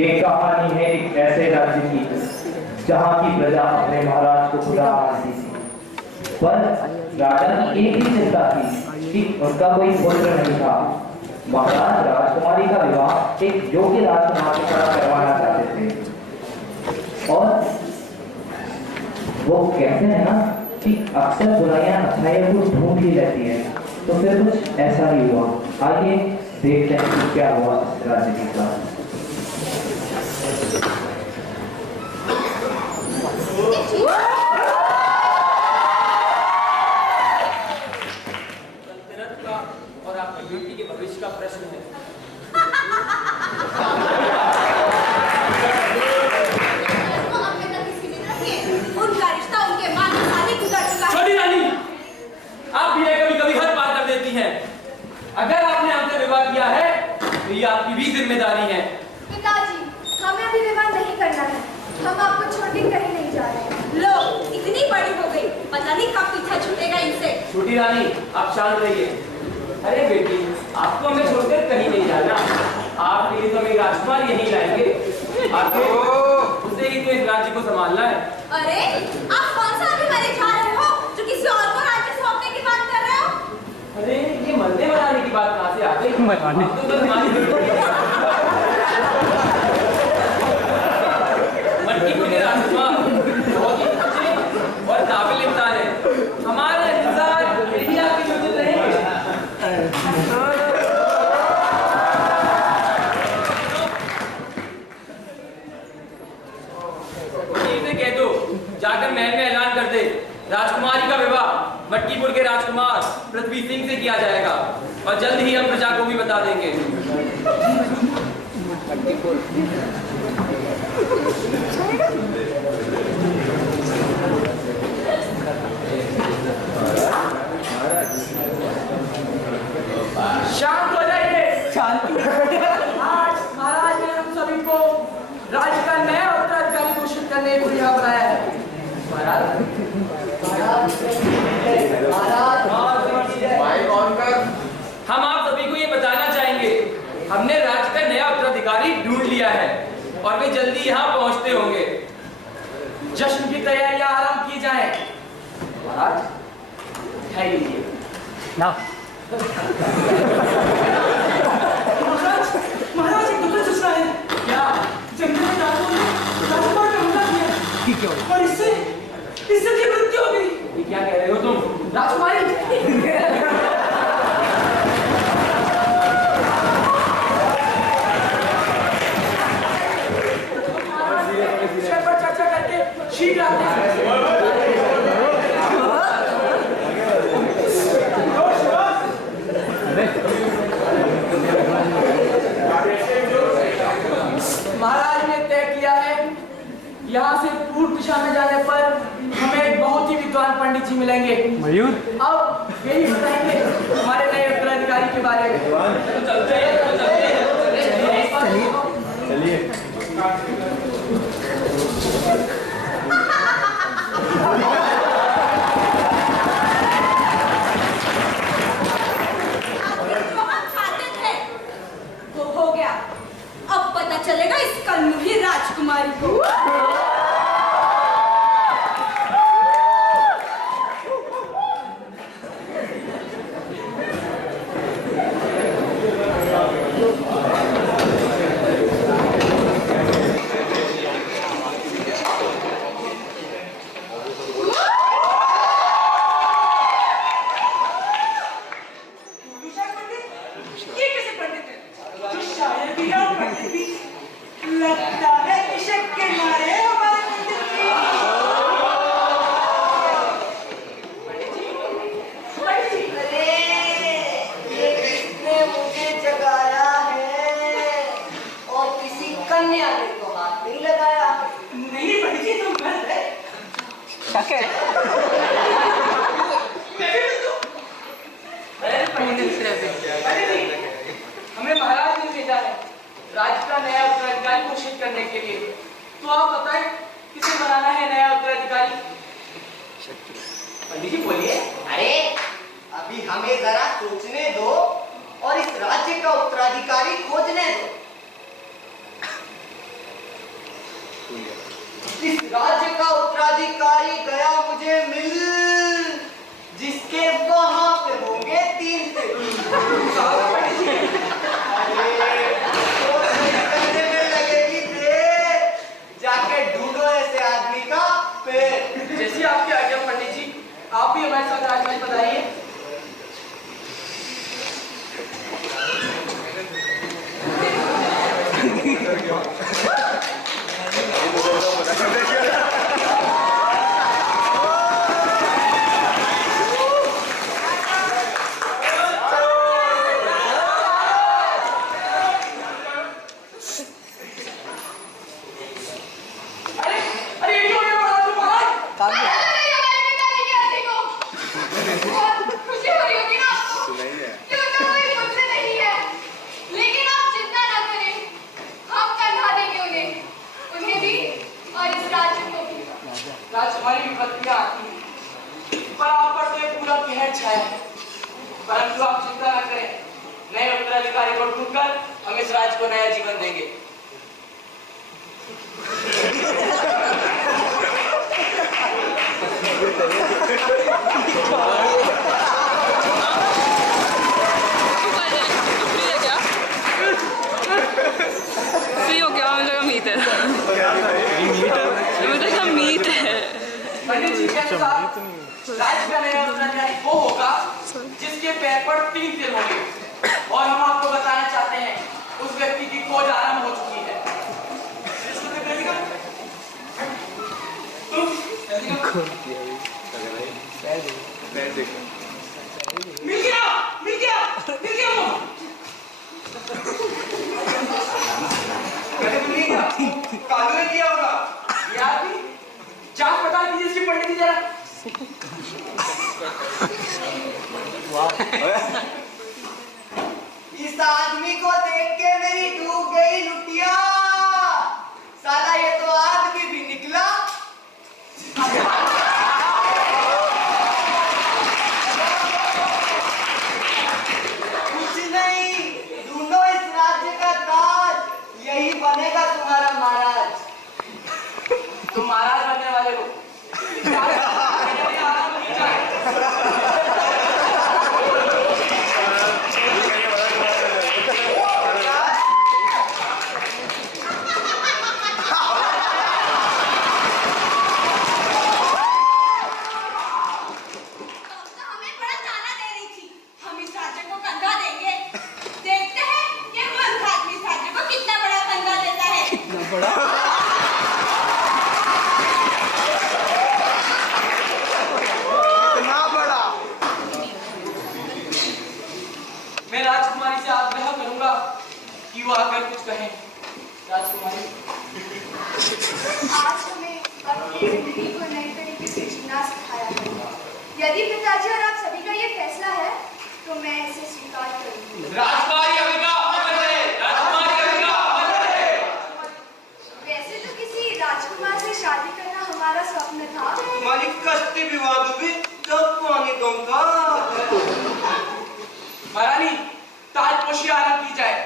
ये कहानी है एक ऐसे राज्य की जहाँ की प्रजा अपने महाराज को खुदा मानती थी, पर राजा की एक ही चिंता थी कि उनका कोई पुत्र नहीं था। महाराज राजकुमारी का विवाह एक योग्य राजकुमार के साथ करवाना चाहते थे, और वो कहते हैं ना कि अक्सर बुराइयां अच्छाइयों को ढूंढ ही रहती है, तो फिर कुछ ऐसा ही हुआ। आइए देखते हैं कि क्या हुआ इस राज्य के साथ। और आपकी बेटी के भविष्य का प्रश्न है। उनका रिश्ता उनके मां के साथ ही गुजर चुका है। छोटी रानी, आप भी कभी-कभी हद पार कर देती हैं। अगर आपने हमसे विवाह किया है तो ये आपकी भी जिम्मेदारी है। पिताजी, हमें अभी विवाह नहीं करना है। हम आपको छोड़ के कहीं नहीं जा रहे। लो, इतनी बड़ी हो गई, पता नहीं कब पीछा छूटेगा इनसे। छोटी रानी, आप शांत रहिए। अरे बेटी, आपको हमें छोड़कर कहीं नहीं जाना। आपके लिए तो हमें राजकुमार यहीं लाएंगे। आपको उसे ही तो इस राज्य को संभालना है। अरे, आप कौन सा अभिमानी जा रहे हो जो किसी और को राज्य सौंपने की बात कर रहे हो? अरे, ये मरने बनाने की बात कहाँ से आ गई? आप तो बस मट्टी के राजकुमार बहुत ही अच्छे और काबिल इंसान है। हमारे इंतजार यही आपकी मदद रहेंगे। इसे कह दो, जाकर महल में ऐलान कर दे, राजकुमारी का विवाह मट्टीपुर के राजकुमार पृथ्वी सिंह से किया जाएगा, और जल्द ही हम प्रजा को भी बता देंगे। शांत हो जाइए। शांति। आज महाराज ने हम सभी को राज्य का नया उत्तराधिकारी घोषित करने को यहाँ बनाया है। महाराज, हम आप सभी को ये बताना चाहेंगे, हमने राज्य का नया उत्तराधिकारी ढूंढ लिया है और वे जल्दी यहाँ पहुंचते होंगे। जश्न की तैयारियां आरंभ की जाएं। महाराज, उठाई लीजिए। ना। महाराज, एक दुखद सूचना है। क्या? जंगल में रातों में राजकुमार का हमला किया। ठीक है। और इससे की मृत्यु हो गई। ये क्या कह रहे हो तुम? राजकुमारी? चर्चा करके शीघ्र आते हैं। महाराज ने तय किया है, यहाँ से पूर्व दिशा में जाने पर हमें एक बहुत ही विद्वान पंडित जी मिलेंगे। मयूर, अब यही बताएंगे हमारे नए उत्तराधिकारी के बारे में। चलते चलिए। हो गया। अब पता चलेगा इस कन्मुखी राजकुमारी को। लगता है इश्क के मारे हमारे मंदिर की। अरे, ये किसने मुझे जगाया है और किसी कन्या ने तो हाथ नहीं लगाया। नहीं बड़ी जी, तुम मत है। अरे नहीं, हमें महाराज ने भेजा है राज्य का नया उत्तराधिकारी घोषित करने के लिए। तो आप बताएं, किसे बनाना है नया उत्तराधिकारी? पंडित जी बोलिए। अरे, अभी हमें जरा सोचने दो और इस राज्य का उत्तराधिकारी खोजने दो। अरे ये क्यों हो रहा है महाराज? राजकुमारी विपत्तियां आती हैं, पर आप पर तो एक पूरा कहर छाया है। परंतु आप चिंता न करें, नए उत्तराधिकारी को ढूंढकर हम इस राज्य को नया जीवन देंगे। फ्री हो गया, मुझे लगा मीट है। मुझे लगा मीट है। पंडित जी के अनुसार राज्य का नया उत्तराधिकारी वो होगा जिसके पैर पर 3 तिल होंगे, और हम आपको बताना चाहते हैं उस व्यक्ति की खोज आरंभ हो चुकी है। मिल गया, मिल गया, मिल गया वो। कालू ने किया होगा ये आदमी। जांच पड़ताल कीजिए इसकी पंडित जी जरा। इस आदमी को देख के मेरी डूब गई लुटिया। साला ये तो आदमी भी निकला। कुछ नहीं, ढूंढो इस राज्य का ताज, यही बनेगा तुम्हारा महाराज। तुम महाराज बनने वाले हो। मैं राजकुमारी से आग्रह करूंगा कि वो आकर कुछ कहें। राजकुमारी, आज हमें अपनी जिंदगी को नई तरीके से जीना सिखाया है। यदि पिताजी और आप सभी का ये फैसला है तो मैं इसे स्वीकार करूंगी। राजकुमारी अम्बिका अमर रहे, राजकुमारी अम्बिका अमर रहे। वैसे तो किसी राजकुमार से शादी करना हमारा स्वप्न था। तुम्हारी कश्ती विवाद भी जब पानी कम था। महारानी, ताजपोशी आरंभ की जाए।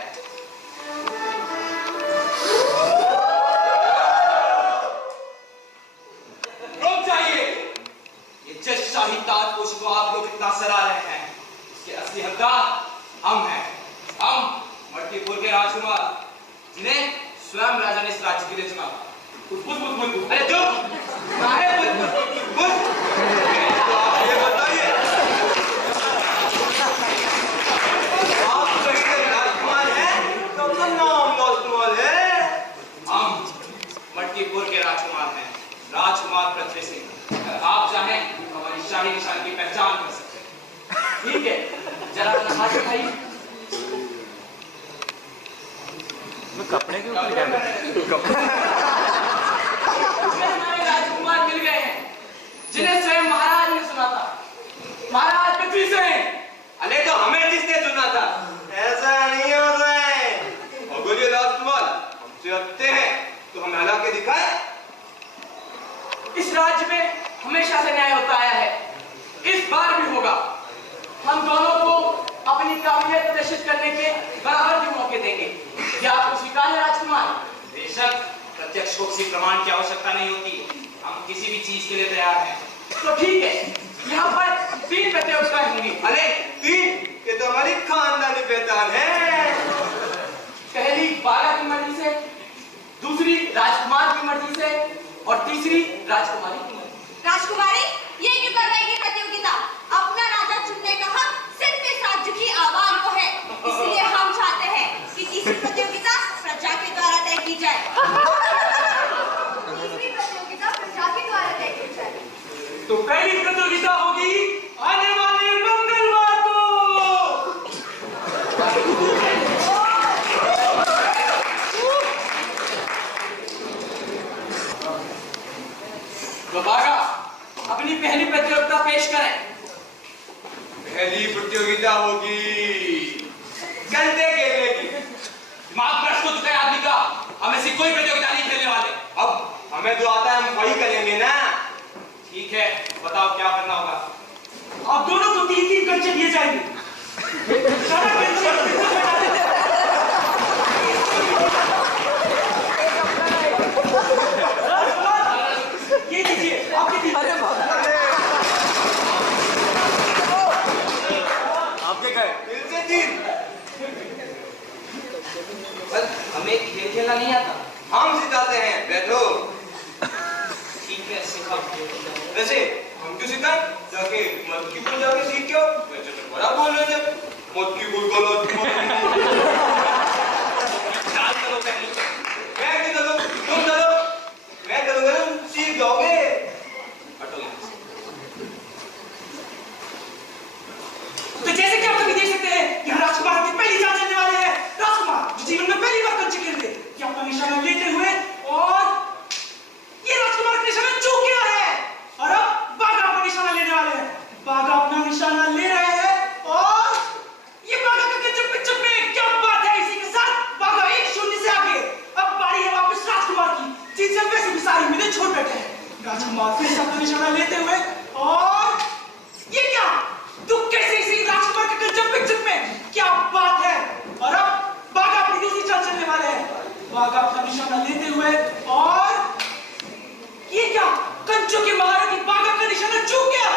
रुक जाइए। ये जिस शाही ताजपोशी को आप लोग इतना सराह रहे हैं, इसके असली हकदार हम हैं। हम मटकीपुर के राजकुमार, जिन्हें स्वयं राजा ने इस राज्य के लिए चुना। अरे चुप! ये बताइए, मटकीपुर के राजकुमार हैं, राजकुमार पृथ्वी सिंह। अगर आप चाहें तो हमारी शाही निशान की पहचान कर सकते हैं। ठीक है, जरा अपना हाथ दिखाइए। कपड़े के ऊपर क्या हमारे राजकुमार मिल गए हैं जिन्हें स्वयं महाराज ने सुना था। महाराज पृथ्वी सिंह। अरे तो हमें किसने चुना था? ऐसा नहीं होता है। अगर ये राजकुमार हमसे हटते हैं तो हमें हला के दिखाए। इस राज्य में हमेशा से न्याय होता आया है, इस बार भी होगा। हम दोनों को अपनी काबिलियत प्रदर्शित करने के बराबर के मौके देंगे। क्या आपको स्वीकार है राजकुमार? बेशक, प्रत्यक्ष साक्षी प्रमाण की आवश्यकता नहीं होती। हम किसी भी चीज के लिए तैयार हैं। तो ठीक है, यहाँ पर 3 प्रतियोगिताएं होंगी। अरे 3? ये तो हमारी खानदानी पहचान है। पहली 12 की मर्जी से, दूसरी राजकुमार की मर्जी से और तीसरी राजकुमारी की मर्जी। राजकुमारी, ये क्यों कर रहेगी प्रतियोगिता? अपना राजा चुनने का हक सिर्फ इस राज्य की आवाम को है। इसलिए हम चाहते हैं कि तीसरी प्रतियोगिता प्रजा के द्वारा तय की तो बागा अपनी पहली प्रतियोगिता पेश करें। पहली प्रतियोगिता होगी गंदे केले की। दिमाग भ्रष्ट हो चुका है आदमी का। हम ऐसी कोई प्रतियोगिता नहीं खेलने वाले। अब हमें जो आता है हम वही करेंगे ना। ठीक है, बताओ क्या करना होगा। आप दोनों को 3-3 कंचे दिए जाएंगे। सारा ये लीजिए आपके 3। आपके गए फिर से 3। बस हमें खेल खेलना नहीं आता। हम सिखाते हैं, बैठो। ठीक है, सिखाओ। वैसे हम क्यों सिखाएं? जाके मत की बोल जाके सीख क्यों? वैसे तो बड़ा बोल रहे थे, मत की बोल गलत चाल चलो पहले। मैं क्यों चलूं? तुम चलो। मैं चलूंगा, तुम सीख जाओगे। हटो यहाँ से। तो जैसे कि आप सभी देख सकते हैं, यहाँ राजकुमार की पहली जांच चलने वाले हैं। राजकुमार जो जीवन में पहली बार कंचे खेल रहे, ये अपना निशाना लेते हुए और ये राजकुमार का निशाना चूक गया है और अब बागा अपना निशाना लेने वाले हैं। बागा अपना निशाना ले रहे हैं और ये बागा का चुप में क्या बात है। इसी के साथ बागा 1-0 से आगे। अब बारी है वापस राजकुमार की, जिनसे वैसे भी सारी उम्मीदें छोड़ बैठे हैं। राजकुमार फिर से अपना निशाना लेते हुए और ये क्या तू कैसे इसी राजकुमार के चुप में क्या बात है। और अब बागा अपनी दूसरी चाल चलने वाले हैं। बागा अपना निशाना लेते हुए और ये क्या कंचों की महारथी बागा का निशाना चूक गया।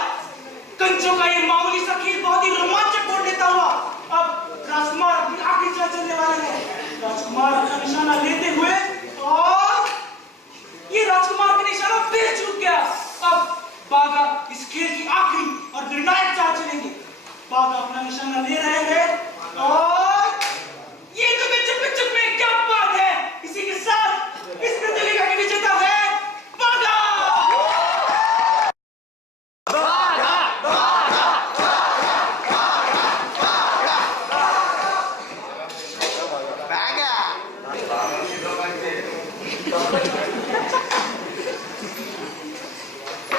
कंचों का ये मामूली सा खेल बहुत ही रोमांचक मोड़ लेता हुआ अब राजकुमार अपनी आखिरी चाल चलने वाले हैं। राजकुमार अपना निशाना लेते हुए और ये राजकुमार का निशाना फिर चूक गया। अब बागा इस खेल की आखिरी और निर्णायक चाल चलेंगे। बागा अपना निशाना ले रहे हैं और ये तो चुप में क्या बात है। इसी के साथ इस प्रतियोगिता के विजेता है बागा।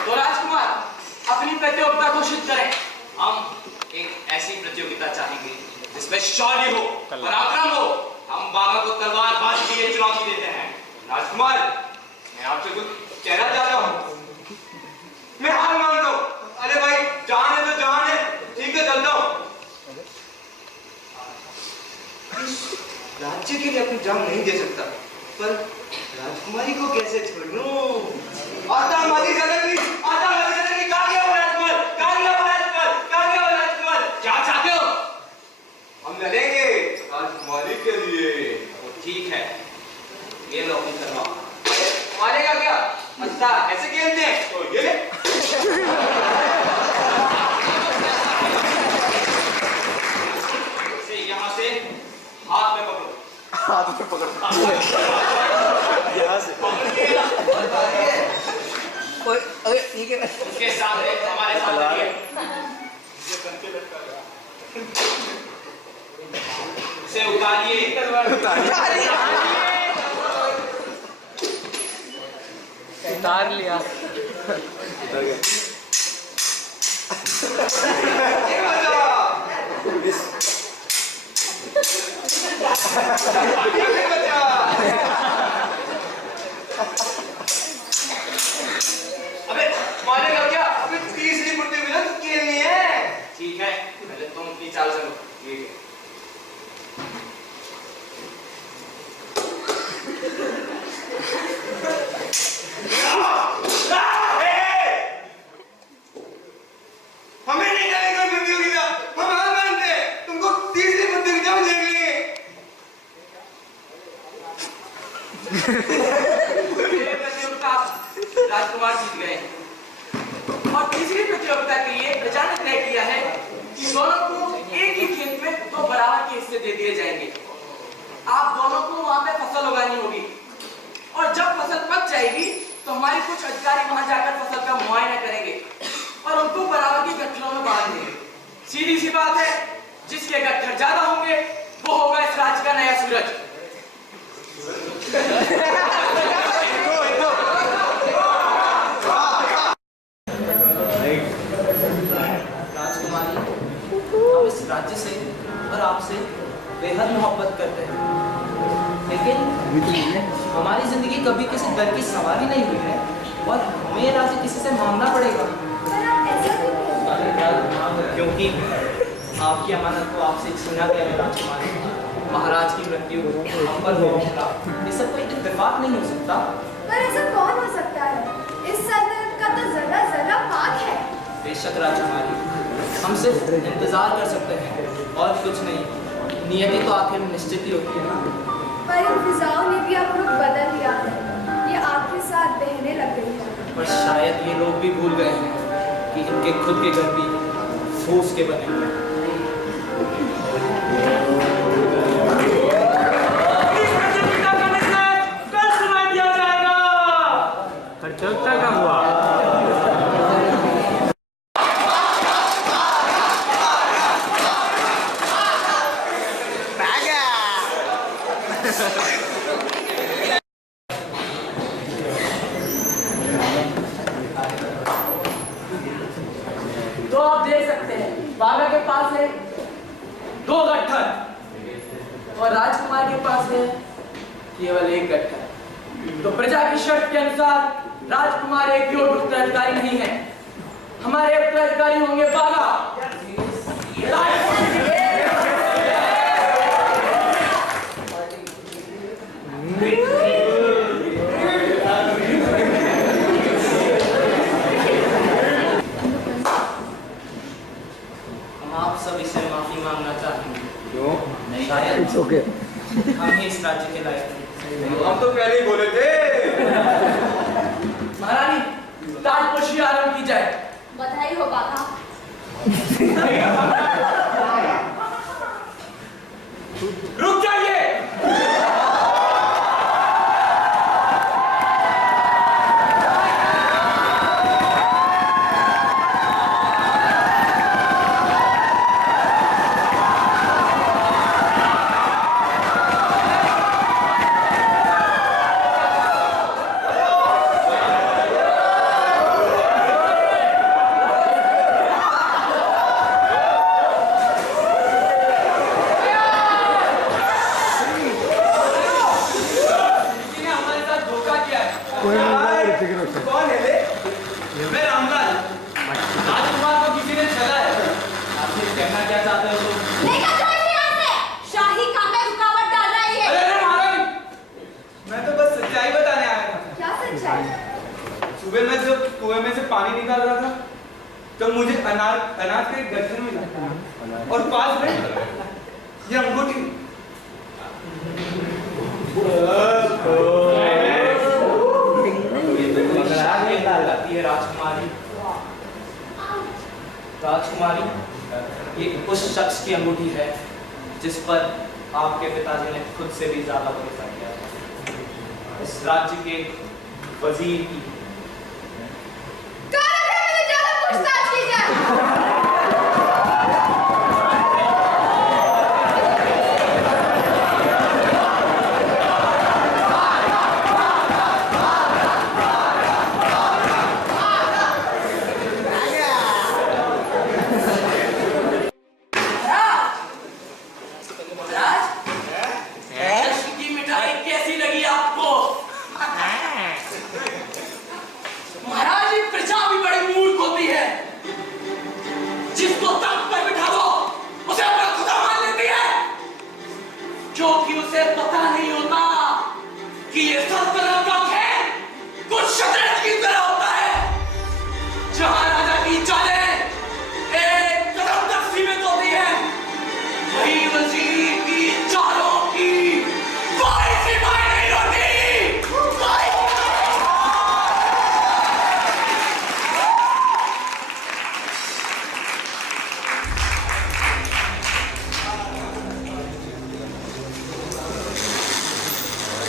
तो राजकुमार अपनी प्रतियोगिता घोषित करें। हम एक ऐसी प्रतियोगिता चाहेंगे जिसमें शौर्य हो, पराक्रम हो। हम बागा को तलवारबाजी के लिए चुनौती देते हैं। राजकुमार, मैं आपसे कुछ कहना चाहता हूँ। मैं हार मानता हूँ। अरे भाई, जान है तो जान है। ठीक है, चलता हूँ। राज्य के लिए अपनी जान नहीं दे सकता, पर राजकुमारी को कैसे छोड़ूं? आता हमारी जगह की, आता हमारी जगह की। कहाँ गया वो राजकुमार? कहाँ गया वो राजकुमार? कहाँ गया वो राजकुमार? क्या चाहते हो? हम लड़ेंगे राजकुमारी के लिए। तो ठीक है, ये लो अपनी तलवार। मारेगा क्या? अच्छा, ऐसे खेलते हैं तो ये ले। इसे यहाँ से हाथ में पकड़ो। उसके सामने हमारे साथ लड़िए। उसे उतारिए। उतार लिया। अबे मारेगा क्या? अबे तीसरी प्रतियोगिता खेलनी है। ठीक है, पहले तुम अपनी चाल चलो। ठीक है। हमें नहीं करेगा प्रतियोगिता। हम हार मानते हैं। तुमको तीसरी प्रतियोगिता में देख लेंगे। राजकुमार जीत गए और तीसरी प्रतियोगिता के लिए प्रजा ने तय किया है कि दोनों को एक ही खेत में 2 बराबर के हिस्से दे दिए जाएंगे। आप दोनों को वहां पे फसल उगानी होगी और जब फसल पक जाएगी तो हमारे कुछ अधिकारी वहां जाकर फसल का मुआयना करेंगे और उनको बराबर के गट्ठरों में बांट देंगे। सीधी सी बात है, जिसके गट्ठर ज्यादा होंगे वो प्यार मोहब्बत करते हैं, लेकिन हमारी जिंदगी कभी किसी दर की सवारी नहीं हुई है और हमें ये राज्य किसी से मांगना पड़ेगा। पर आप ऐसा क्यों कहते हैं? क्योंकि आपकी अमानत को आपसे छीना गया है राजकुमारी। महाराज की मृत्यु हम पर हो ये सब कोई इत्तेफाक नहीं हो सकता। पर ऐसा कौन हो सकता है? इस सल्तनत का तो जरा जरा पाक है। बेशक राजकुमारी, हम सिर्फ इंतजार कर सकते हैं और कुछ नहीं। नियति तो आखिर निश्चित ही होती है ना। पर इन फिजाओं ने भी अब रुख बदल दिया है, ये आपके साथ बहने लग गई है। पर शायद ये लोग भी भूल गए हैं कि इनके खुद के घर भी फूस के बने हुए हैं। खर्चा का हुआ। तो आप देख सकते हैं बागा के पास है 2 गट्ठर और राजकुमार के पास है केवल 1 गट्ठर। तो प्रजा की शर्त के अनुसार राजकुमार एक योग्य उत्तराधिकारी नहीं है। हमारे उत्तराधिकारी होंगे बागा। हम आप सभी से माफी मांगना चाहेंगे। क्यों? शायद ओके। हम ही इस राज्य के लायक नहीं। हम तो पहले ही बोले थे। महारानी, ताजपोशी आरंभ की जाए। बधाई हो बाबा। रुक जाइए। कौन है ले? मैं रामलाल। राजकुमार को किसी ने छला है। आप ये कहना क्या चाहते हो तुम? लेकर छोड़िए यहाँ से। शाही काम में रुकावट डाल रही है। अरे महारानी, मैं तो बस सच्चाई बताने आया था। क्या सच्चाई? सुबह मैं जब कुएं में से पानी निकाल रहा था तो मुझे अनाज के एक गट्ठर मिला और पास में ये अंगूठी। है राजकुमारी। राजकुमारी, ये उस शख्स की अंगूठी है जिस पर आपके पिताजी ने खुद से भी ज्यादा भरोसा किया था। इस राज्य के वजीर की। पूछताछ की जाए।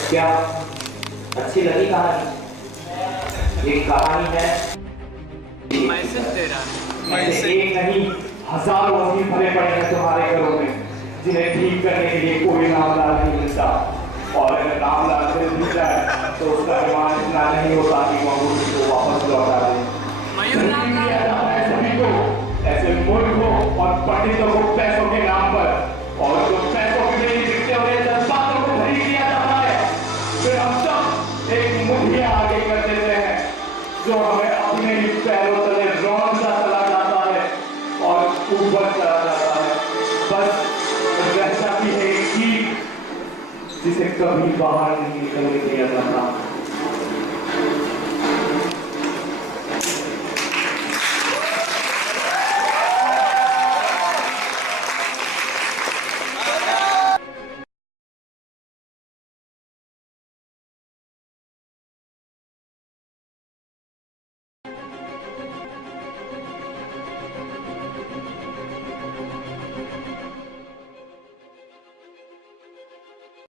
क्या अच्छी लगी कहानी? एक कहानी है मैसेज दे रहा है। ऐसे एक नहीं हजारों वकील भरे पड़े हैं तुम्हारे घरों में जिन्हें ठीक करने के लिए कोई नामदार नहीं मिलता, और अगर नामदार मिल भी जाए तो उसका ईमान इतना नहीं होता कि वो अंगूठी को वापस लौटा दे। सभी को ऐसे मूर्खों और पंडितों को पैसों के नाम पर और जो पैसों के लिए ऊपर चला जाता है, बस रहता भी है एक चीज जिसे कभी बाहर नहीं निकलने दिया जाता।